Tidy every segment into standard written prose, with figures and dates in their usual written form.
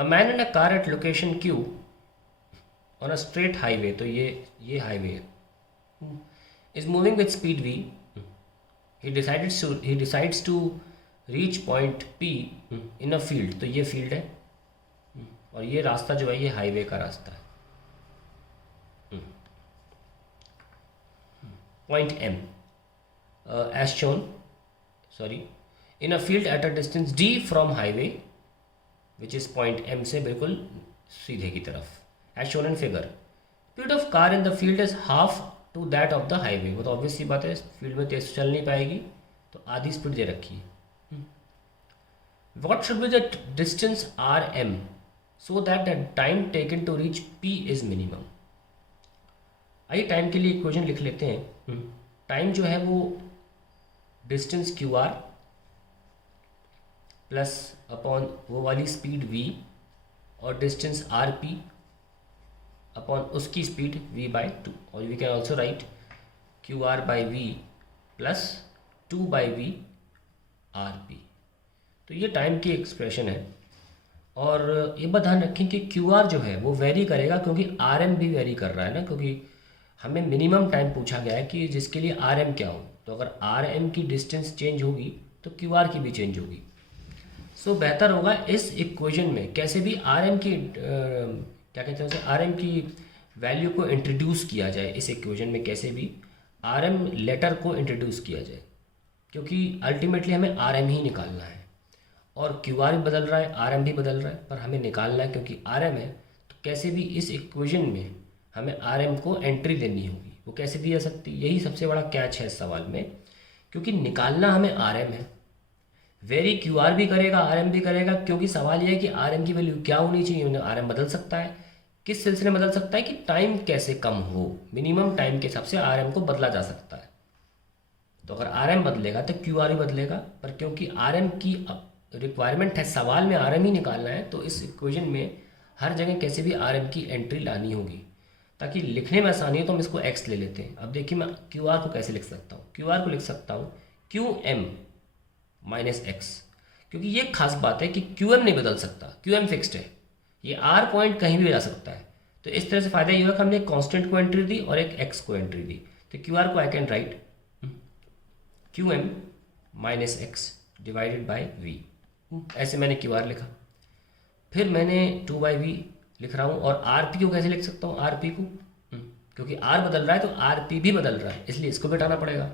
A man in a car eight location Q on a straight highway, तो ये highway है, is moving with speed v, he decides to reach point p in a field, तो ये field है, और ये रास्ता जो है ये हाईवे का रास्ता है। Point m as shown, sorry, in a field at a distance d from highway, which is point m से बिल्कुल सीधे की तरफ, as shown in figure, speed of car in the field is half to that of the highway। वो तो obvious सी बात है, field में तेज चल नहीं पाएगी, तो आधी स्पीड दे रखी है। What should be the distance rm so that the time taken to reach p is minimum। आइए टाइम के लिए इक्वेशन लिख लेते हैं। टाइम जो है वो distance Q R plus upon वो वाली स्पीड v और डिस्टेंस आर पी अपॉन उसकी स्पीड v बाई टू, और we can also write Q R by V plus two by V R P. तो ये टाइम की एक्सप्रेशन है, और ये बात ध्यान रखें कि क्यू आर जो है वो वेरी करेगा, क्योंकि आर एम भी वेरी कर रहा है ना, क्योंकि हमें मिनिमम टाइम पूछा गया है कि जिसके लिए आर एम क्या हो, तो अगर आर एम की डिस्टेंस चेंज होगी तो क्यू आर की भी चेंज होगी। सो बेहतर होगा इस इक्वेशन में कैसे भी आर एम की क्या कहते हैं उसे, आर एम की वैल्यू को इंट्रोड्यूस किया जाए, इस इक्वेशन में कैसे भी आर एम लेटर को इंट्रोड्यूस किया जाए, क्योंकि अल्टीमेटली हमें आर एम ही निकालना है, और क्यू आर भी बदल रहा है, आर एम भी बदल रहा है, पर हमें निकालना है क्योंकि आर एम है, तो कैसे भी इस इक्वेशन में हमें आर एम को एंट्री देनी होगी। वो कैसे दी जा सकती, यही सबसे बड़ा कैच है इस सवाल में, क्योंकि निकालना हमें आर एम है। वेरी क्यू आर भी करेगा, आर एम भी करेगा, क्योंकि सवाल यह है कि आर एम की वैल्यू क्या होनी चाहिए। आर एम बदल सकता है, किस सिलसिले में बदल सकता है कि टाइम कैसे कम हो, मिनिमम टाइम के हिसाब से आर एम को बदला जा सकता है। तो अगर आर एम बदलेगा तो क्यू आर भी बदलेगा, पर क्योंकि आर एम की रिक्वायरमेंट है, सवाल में आर एम ही निकालना है, तो इस इक्वेशन में हर जगह कैसे भी आर एम की एंट्री लानी होगी, ताकि लिखने में आसानी है। तो हम इसको एक्स ले लेते हैं। अब देखिए मैं क्यू आर को कैसे लिख सकता हूँ, क्यू आर को लिख सकता हूँ क्यू एम माइनस एक्स, क्योंकि ये खास बात है कि क्यू एम नहीं बदल सकता, क्यू एम फिक्स्ड है, ये आर पॉइंट कहीं भी जा सकता है। तो इस तरह से फायदा ये हुआ कि हमने एक कॉन्स्टेंट को एंट्री दी और एक एक्स को एंट्री दी। तो क्यू आर को I can write Q M minus X divided by V, ऐसे मैंने क्यू आर लिखा। फिर मैंने टू बाई वी लिख रहा हूँ, और आर पी को कैसे लिख सकता हूँ, आर पी को क्योंकि आर बदल रहा है तो आर पी भी बदल रहा है, इसलिए इसको भी हटाना पड़ेगा।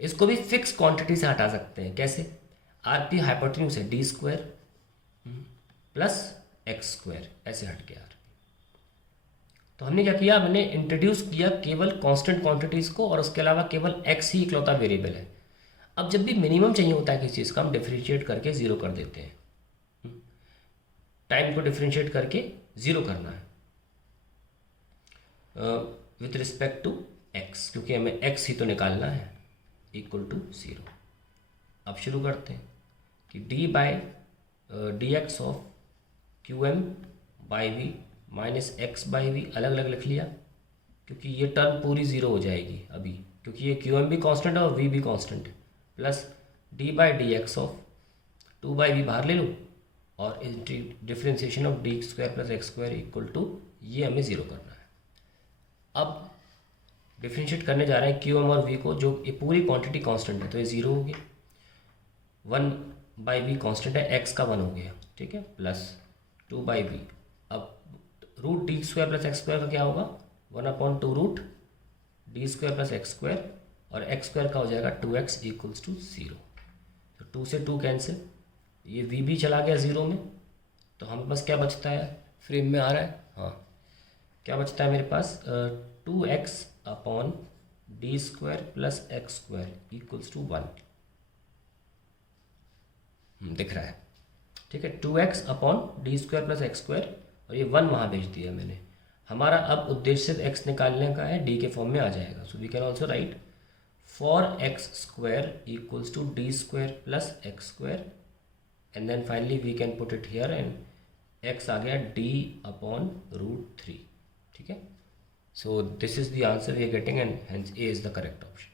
इसको भी फिक्स क्वांटिटी से हटा सकते हैं, कैसे, आर पी हाइपोटेन्यूज है D square plus x square, ऐसे हट गया आर पी। तो हमने क्या किया, हमने इंट्रोड्यूस किया केवल कांस्टेंट क्वांटिटीज को, और उसके अलावा केवल एक्स ही इकलौता वेरिएबल है। अब जब भी मिनिमम चाहिए होता है किसी चीज़ का, हम डिफ्रेंशिएट करके ज़ीरो कर देते हैं। टाइम को डिफ्रेंशिएट करके ज़ीरो करना है विथ रिस्पेक्ट टू एक्स, क्योंकि हमें एक्स ही तो निकालना है, इक्वल टू ज़ीरो। अब शुरू करते हैं कि d by d x of q m by v minus x by v अलग अलग लिख लिया, क्योंकि ये टर्म पूरी ज़ीरो हो जाएगी अभी, क्योंकि ये क्यू एम भी कॉन्स्टेंट है और वी भी कॉन्स्टेंट है, plus d by d x of two by v बाहर ले लो, और differentiation of d square plus x square equal to, ये हमें ज़ीरो करना है। अब डिफ्रेंशिएट करने जा रहे हैं क्यू एम और वी को, जो ये पूरी क्वांटिटी कांस्टेंट है, तो ये ज़ीरो हो गया, वन बाई वी कांस्टेंट है, एक्स का वन हो गया, ठीक है, प्लस टू बाई वी। अब root d square plus x square का क्या होगा, one upon two root d square plus x square, और एक्स स्क्वायर का हो जाएगा two x equals to zero. तो टू से टू कैंसिल, ये वी भी चला गया ज़ीरो में, तो हमें पास क्या बचता है, फ्रेम में आ रहा है, हाँ क्या बचता है मेरे पास, two x upon d square plus x square equals to one, दिख रहा है, ठीक है, two x upon d square plus x square, और ये वन वहाँ भेज दिया मैंने। हमारा अब उद्देश्य एक्स निकालने का है, डी के फॉर्म में आ जाएगा। So we can also write for x square equals to d square plus x square, and then finally we can put it here, and x आ गया d upon root 3, ठीक है। So this is the answer we are getting, and hence A is the correct option.